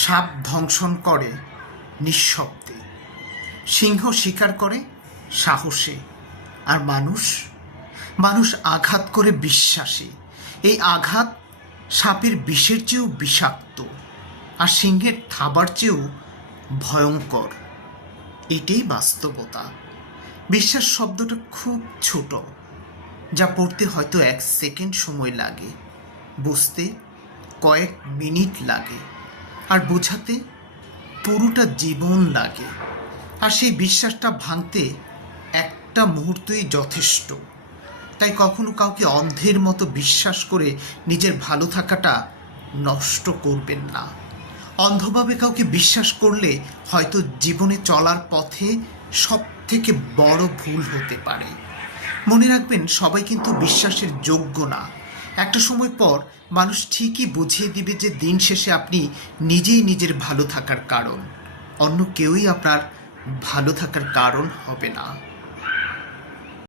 সাপ দংশন করে নিঃশব্দে, সিংহ শিকার করে সাহসে, আর মানুষ আঘাত করে বিশ্বাসে। এই আঘাত সাপের বিষের চেয়েও বিষাক্ত, আর সিংহের থাবার চেয়েও ভয়ঙ্কর। এটাই বাস্তবতা। বিশ্বাস শব্দটা খুব ছোট, যা পড়তে হয়তো 1 সেকেন্ড সময় লাগে, বুঝতে কয়েক মিনিট লাগে, আর বোঝাতে পুরোটা জীবন লাগে। আর সেই বিশ্বাসটা ভাঙতে একটা মুহূর্তই যথেষ্ট। তাই কখনো কাউকে অন্ধের মতো বিশ্বাস করে নিজের ভালো থাকাটা নষ্ট করবেন না। অন্ধভাবে কাউকে বিশ্বাস করলে হয়তো জীবনে চলার পথে সব থেকে বড় ভুল হতে পারে। মনে রাখবেন, সবাই কিন্তু বিশ্বাসের যোগ্য না। একটা সময় পর মানুষ ঠিকই বুঝিয়ে দিবে যে দিন শেষে আপনি নিজেই নিজের ভালো থাকার কারণ, অন্য কেউই আপনার ভালো থাকার কারণ হবে না।